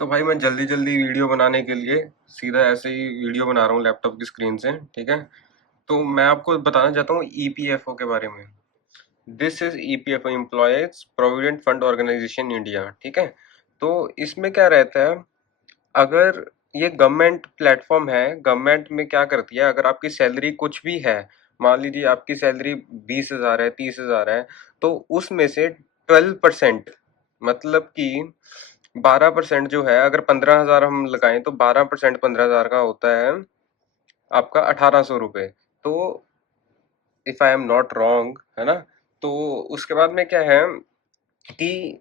तो भाई मैं जल्दी जल्दी वीडियो बनाने के लिए सीधा ऐसे ही वीडियो बना रहा हूँ लैपटॉप की स्क्रीन से। ठीक है, तो मैं आपको बताना चाहता हूँ ईपीएफओ के बारे में। This is EPFO, employees provident fund organisation India. ठीक है, तो इसमें क्या रहता है, अगर ये गवर्नमेंट प्लेटफॉर्म है, गवर्नमेंट में क्या करती है, अगर आपकी सैलरी कुछ भी है, मान लीजिए आपकी सैलरी 20,000 है, 30,000 है, तो उसमें से 12%, मतलब कि 12% जो है, अगर 15,000 हम लगाएं तो 12% 15,000 का होता है आपका 1,800 रुपये। तो if I am not wrong, है ना। तो उसके बाद में क्या है कि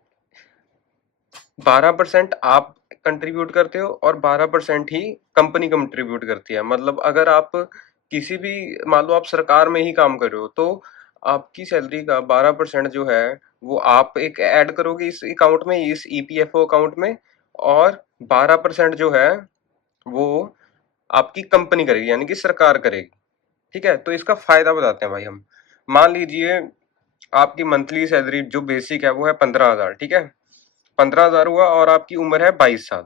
12% आप कंट्रीब्यूट करते हो और 12% ही कंपनी कंट्रीब्यूट करती है। मतलब अगर आप किसी भी, मान लो आप सरकार में ही काम कर रहे हो, तो आपकी सैलरी का 12% जो है वो आप एक ऐड करोगे इस अकाउंट में, इस ईपीएफओ अकाउंट में, और 12% जो है वो आपकी कंपनी करेगी, यानी कि सरकार करेगी। ठीक है, तो इसका फायदा बताते हैं भाई हम। मान लीजिए आपकी मंथली सैलरी जो बेसिक है वो है 15,000। ठीक है, 15,000 हुआ और आपकी उम्र है 22 साल।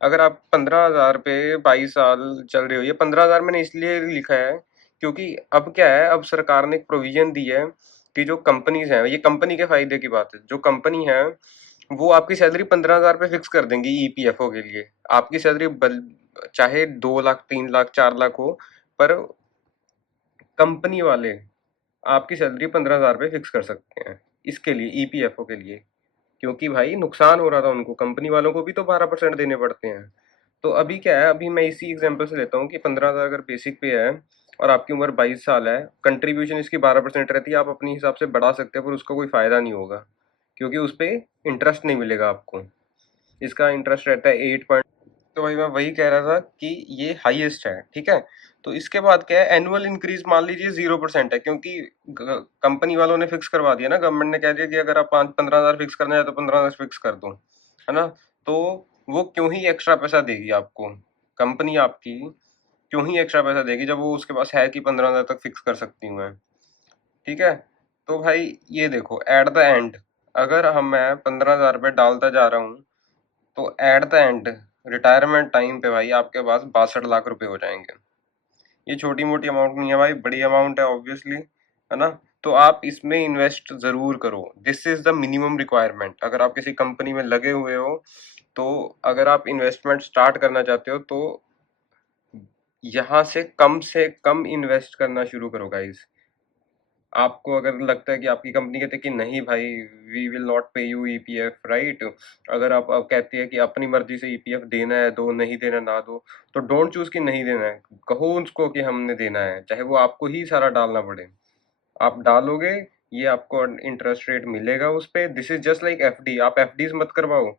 अगर आप 15,000 पे 22 साल चल रहे हो, ये 15,000 मैंने इसलिए लिखा है क्योंकि अब क्या है, अब सरकार ने एक प्रोविजन दी है कि जो कंपनीज हैं, ये कंपनी के फायदे की बात है, जो कंपनी है वो आपकी सैलरी 15,000 पे फिक्स कर देंगी ईपीएफओ के लिए। आपकी सैलरी चाहे 2 लाख, 3 लाख, 4 लाख हो, पर कंपनी वाले आपकी सैलरी 15,000 पे फिक्स कर सकते हैं इसके लिए, ईपीएफओ के लिए। क्योंकि भाई नुकसान हो रहा था उनको, कंपनी वालों को भी तो 12% देने पड़ते हैं। तो अभी क्या है, अभी मैं इसी एग्जांपल से लेता हूँ कि 15,000 अगर बेसिक पे है और आपकी उम्र 22 साल है, कंट्रीब्यूशन इसकी 12% रहती है। आप अपने हिसाब से बढ़ा सकते हैं, पर उसका कोई फायदा नहीं होगा क्योंकि उस पर इंटरेस्ट नहीं मिलेगा आपको। इसका इंटरेस्ट रहता है 8 पॉइंट। तो भाई मैं वही कह रहा था कि ये हाईएस्ट है। ठीक है, तो इसके बाद क्या है, एनुअल इंक्रीज मान लीजिए 0% है, क्योंकि कंपनी वालों ने फिक्स करवा दिया ना, गवर्नमेंट ने कह दिया कि अगर आप 15,000 फिक्स करना है तो 15,000 फिक्स कर दो, है ना। तो वो क्यों ही एक्स्ट्रा पैसा देगी आपको, कंपनी आपकी क्यों ही एक्स्ट्रा पैसा देगी जब वो उसके पास है कि 15,000 तक फिक्स कर सकती हूँ मैं। ठीक है, तो भाई ये देखो, एट द एंड अगर मैं 15,000 रुपये डालता जा रहा हूँ, तो at the end retirement time पे भाई आपके पास 62 लाख रुपए हो जाएंगे। ये छोटी मोटी अमाउंट नहीं है भाई, बड़ी अमाउंट है ऑब्वियसली, है ना। तो आप इसमें इन्वेस्ट जरूर करो, this is the minimum requirement. अगर आप किसी कंपनी में लगे हुए हो, तो अगर आप इन्वेस्टमेंट स्टार्ट करना चाहते हो, तो यहाँ से कम इन्वेस्ट करना शुरू करो गाइज। आपको अगर लगता है कि आपकी कंपनी कहती है कि नहीं भाई, वी विल नॉट पे यू ईपीएफ, राइट। अगर आप अब कहती है कि अपनी मर्जी से ईपीएफ देना है दो, नहीं देना ना दो, तो डोंट चूज कि नहीं देना है, कहो उसको कि हमने देना है, चाहे वो आपको ही सारा डालना पड़े। आप डालोगे, ये आपको इंटरेस्ट रेट मिलेगा उस पे। This is just like FD. आप एफडीज मत करवाओ,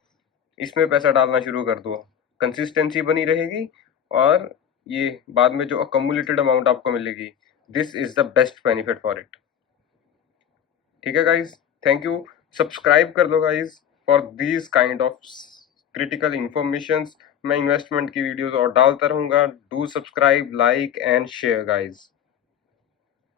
इसमें पैसा डालना शुरू कर दो, कंसिस्टेंसी बनी रहेगी, और ये बाद में जो अकमुलेटेड अमाउंट आपको मिलेगी, this is the best benefit for it. ठीक है गाइज, थैंक यू। सब्सक्राइब कर दो guys for these kind of critical informations. मैं इन्वेस्टमेंट की वीडियोस और डालता रहूंगा। Do subscribe, like and share guys.